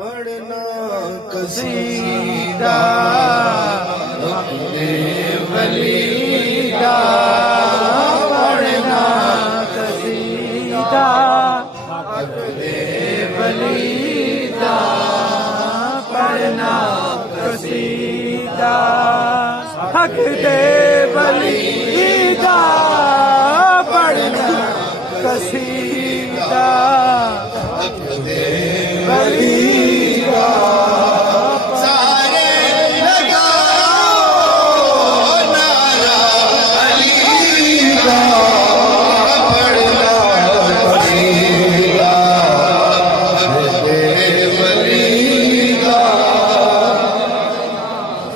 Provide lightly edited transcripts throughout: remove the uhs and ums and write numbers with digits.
पढ़ना कसीदा अपने वली का, पढ़ना कसीदा अपने वली का, पढ़ना कसीदा हक दे वली का, पढ़ना कसीदा हक दे वली का। सारे लगाओ नारा अली का, पढ़ना कसीदा हक दे वली का,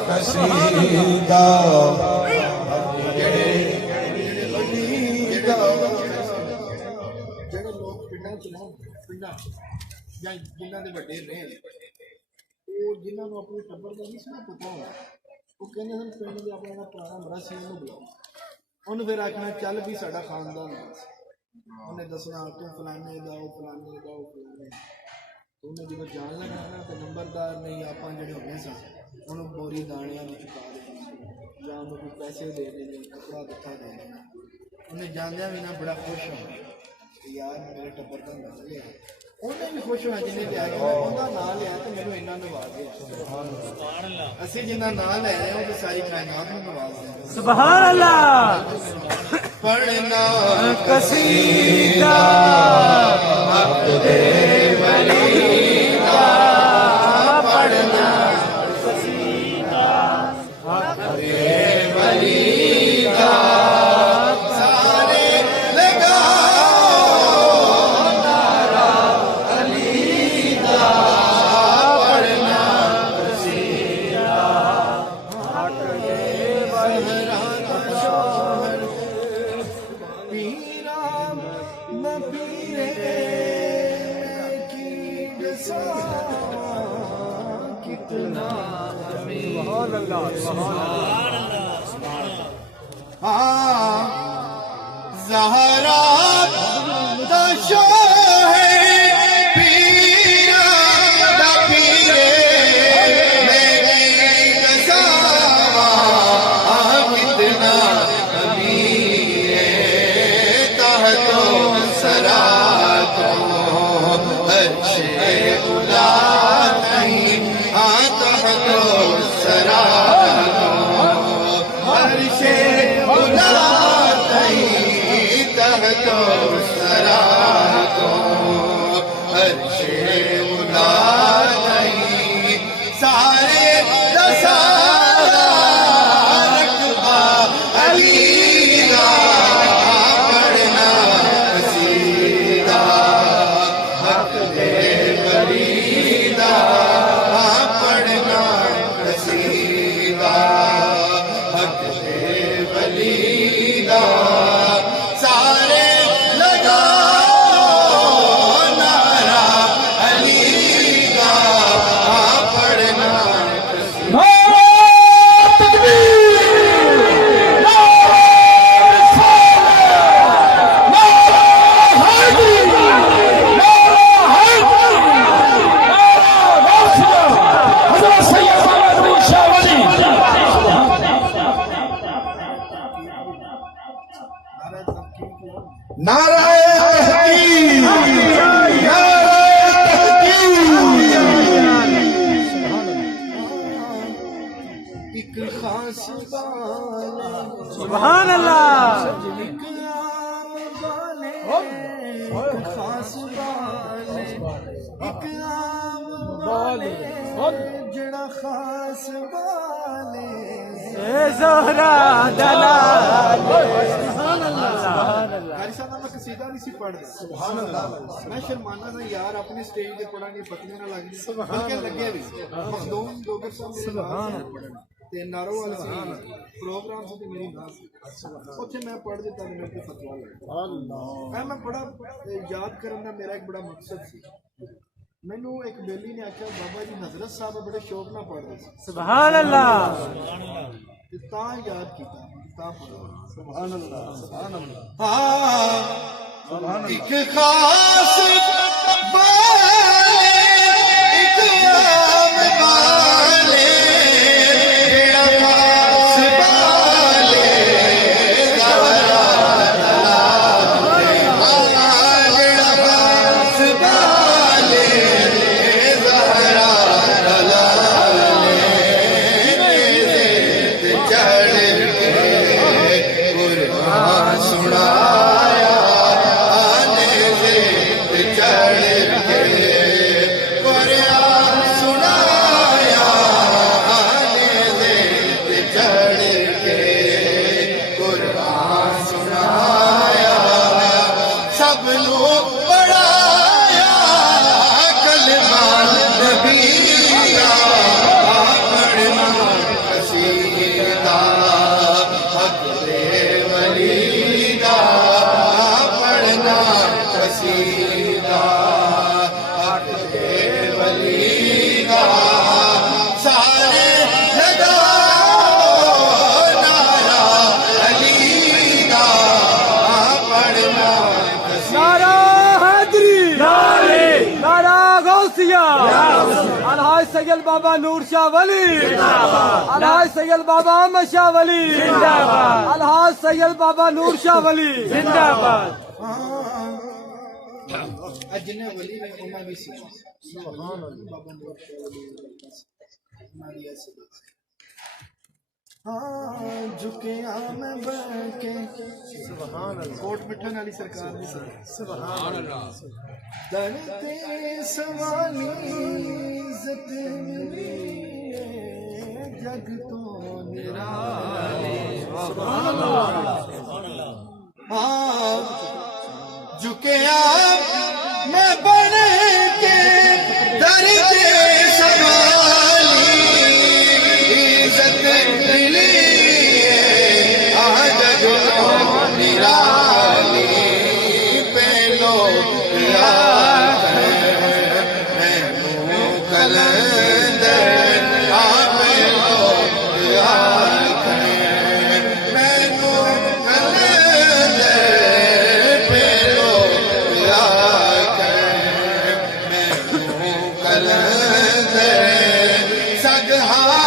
कसीदा जिन्हों के बड़े ने जिन्होंने अपने टब्बर का नहीं सुना पता होगा, वो कहते हैं पिंड में अपना पुराना मरा सी बुलाओ, उन्हें फिर आखना चल भी साडा खानदान उन्हें दसना तू फलाने का वो फलाने का वो फलाने, उन्हें जो जान लगना ना तो नंबरदार नहीं आप जो होने सन उन्होंने बोरी दाणिया में चुका देना या उन्होंने कोई पैसे दे देने कपड़ा दिखा देना, उन्हें जानिया भी ना बड़ा खुश होना यार मेरे टब्बर का नाम लिया, उन्हें भी खुश होना जिन्हें लिया कि मैं उनका नाम लिया तो मैंने इन्ना नवाज दिया, असी जिन्ना नाम ले रहे हैं तो सारी कायनात में नवाज दें। सुभान अल्लाह। पढ़ना कसीदा हक दे वली का, पढ़ना कसीदा हक दे वली का, सारे लगाओ नारा अली का, पढ़ना कसीदा हक दे वली का। पीराम न पीरे की दसा कितना हाँ ज़हरा दशा है पीरा न पीरे की दसा कितना सारे दसा रकबा अली का, पढ़ना कसीदा हक दे वली का, पढ़ना कसीदा हक दे वली का, सारे नाराए तहकीम, एक खास सुभान अल्लाह, खास एक वाले जड़ा खास वाले ज़हरा दलाल। सुभान अल्लाह। मैं कसीदा नहीं सी पढ़दा, सुभान अल्लाह। मैं शर्माना था यार अपने स्टेज पे पढ़ा नहीं पत्नी ना लग गई, बल्कि लगे भी मखदूम डोगर साहब सुभान ते नारोवाल सी प्रोग्राम से मेरी नास उत्थे मैं पढ़ दिता मेरे को फतवा लगा अल्लाह। मैं बड़ा याद करन दा मेरा एक बड़ा मकसद सी। मैनू एक बेली ने आख्या बाबा जी हजरत साहब बड़े शौक ना पढ़ते सुभान अल्लाह, ता याद किया ता सुभान अल्लाह, सुभान अल्लाह। हाँ एक खास बात एक वली का सारे लगाओ नारा अली का पढ़ना नारा हैदरी, नारा गौसिया, अलहाज सैयद बाबा नूर शाह वली, अलहाज सैयद बाबा अहमद शाह वली, अलहाज सैयद बाबा नूर शाह वली जिंदाबाद। जिन्हें वली ने उन्हें भी सीखा सुभान अल्लाह बाबा नूर शाह वली हमारी ऐसी झुके मैं बैठ के सुभान अल्लाह कोट मिठन वाली सरकार भी सुभान अल्लाह दरते सवाली इज्जत मिली जग तो निराले सुभान अल्लाह झुके मैं बन के दरते सवाली इज्जत मिली आज निराली पेलो सगहा